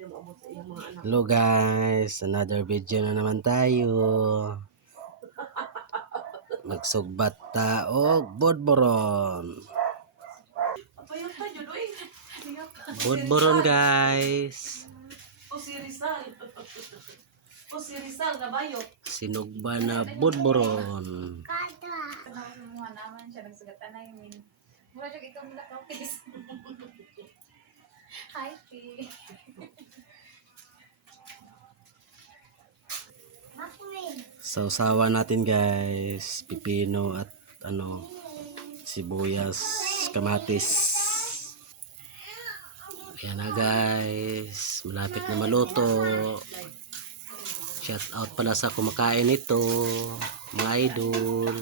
Hello guys, another video na naman tayo. Nagsugbat ta og bodboron. Bodboron guys. Rizal na bayot. Sinugba na bodboron. Mga naman siya nagsugatan na yun. Mura siya ikaw mula kapis. Hi, T. Sausawan natin guys, pipino at sibuyas, kamatis. Ayan na guys, malapit na maluto. Shout out pala sa kumakain nito, mga idol.